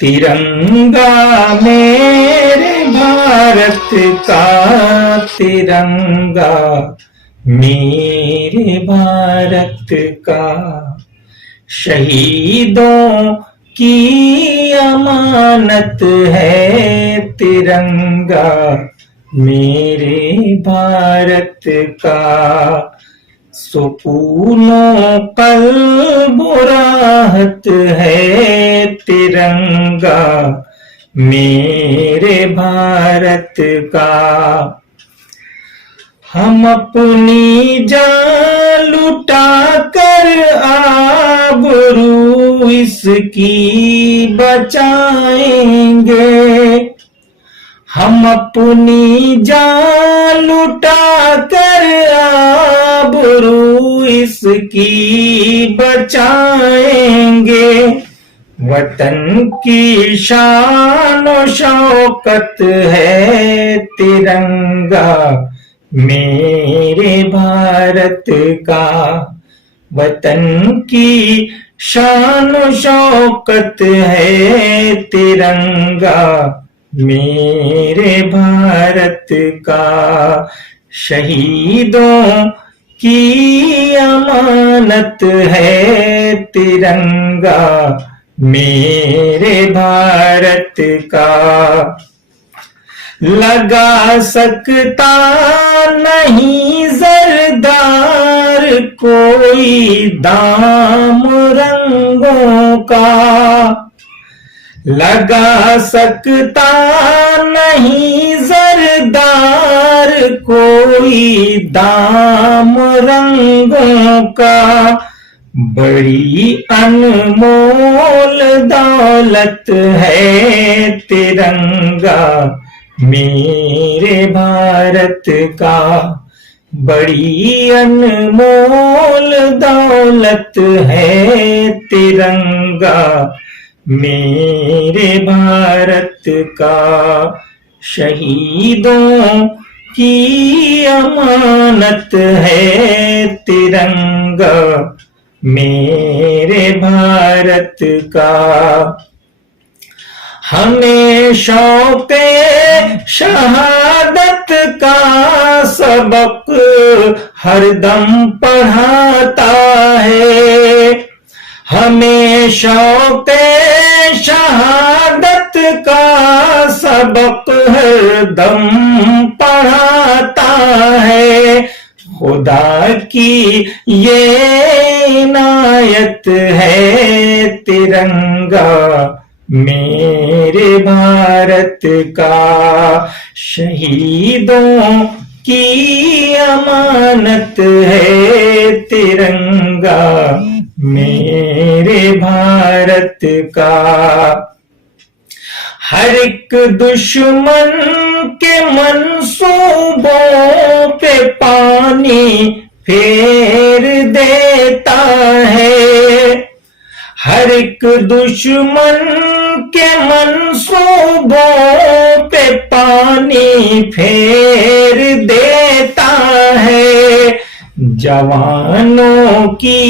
तिरंगा मेरे भारत का तिरंगा, मेरे भारत का, शहीदों की अमानत है तिरंगा, मेरे भारत का। सुकूनो कल्ब राहत है तिरंगा, मेरे भारत का। हम अपनी जान लुटा कर आबरू इसकी बचाएंगे, हम अपनी जान लुटा कर आबरू इसकी बचाएंगे। वतन की शान और शौकत है तिरंगा, मेरे भारत का। वतन की शान और शौकत है तिरंगा, मेरे भारत का। शहीदों की अमानत है तिरंगा, मेरे भारत का। लगा सकता नहीं जरदार कोई दाम रंगों का, लगा सकता नहीं जरदार कोई दाम रंगों का। बड़ी अनमोल दौलत है तिरंगा, मेरे भारत का। बड़ी अनमोल दौलत है तिरंगा, मेरे भारत का। शहीदों की अमानत है तिरंगा, मेरे भारत का। हमें शौक़े शहादत का सबक हरदम पढ़ाता है, हमें शौक़े शहादत का सबक हरदम पढ़ाता है। खुदा की ये इनायत है तिरंगा, मेरे भारत का। शहीदों की अमानत है तिरंगा, मेरे भारत का। हर एक दुश्मन के मंसूबों पे पानी फेर देता है, हर एक दुश्मन के मंसूबों पे पानी फेर देता है। जवानों की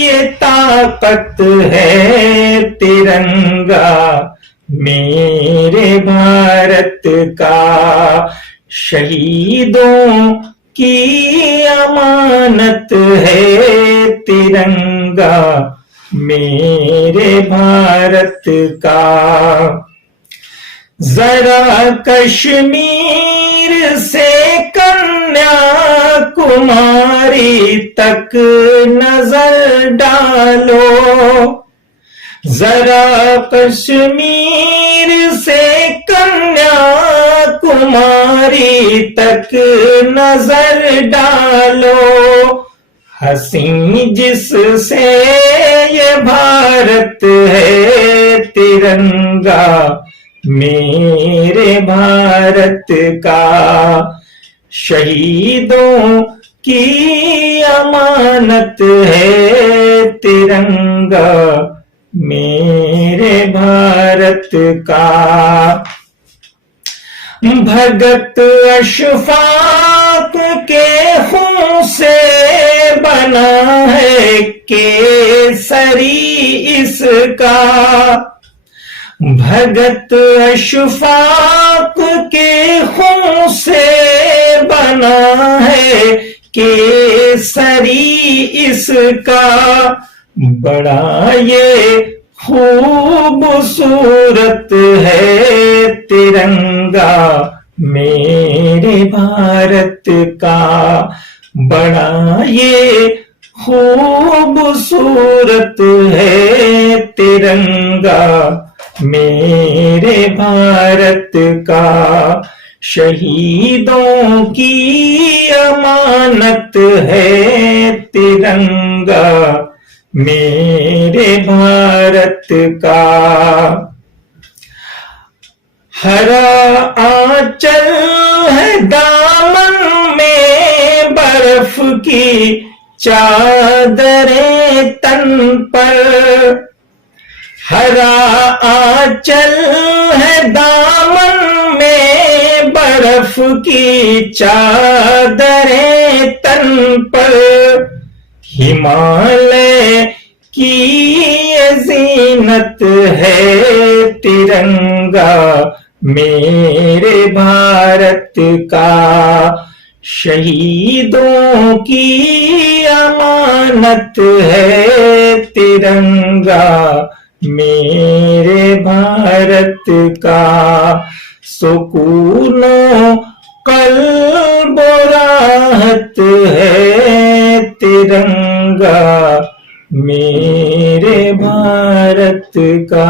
ये ताकत है तिरंगा, मेरे भारत का। शहीदों की अमानत है तिरंगा, मेरे भारत का। जरा कश्मीर से कन्याकुमारी तक नजर डालो, जरा कश्मीर से कन्याकुमारी तक नजर डालो। हसीं जिससे ये भारत है तिरंगा, मेरे भारत का। शहीदों की अमानत है तिरंगा, मेरे भारत का। भगत अशफाक के खून से बना है केसरी इसका, भगत अशफाक के खून से बना है केसरी इसका, बड़ा ये खूबसूरत है तिरंगा मेरे भारत का, बड़ा ये खूबसूरत है तिरंगा मेरे भारत का। शहीदों की अमानत है तिरंगा मेरे भारत का। हरा आंचल है दामन में बर्फ की चादरें तन पर, हरा आंचल है दामन में बर्फ की चादरें तन पर, हिमालय की ये जीनत है तिरंगा मेरे भारत का। शहीदों की अमानत है तिरंगा मेरे भारत का। सुकूनो कल्ब राहत है तिरंगा मेरे भारत का।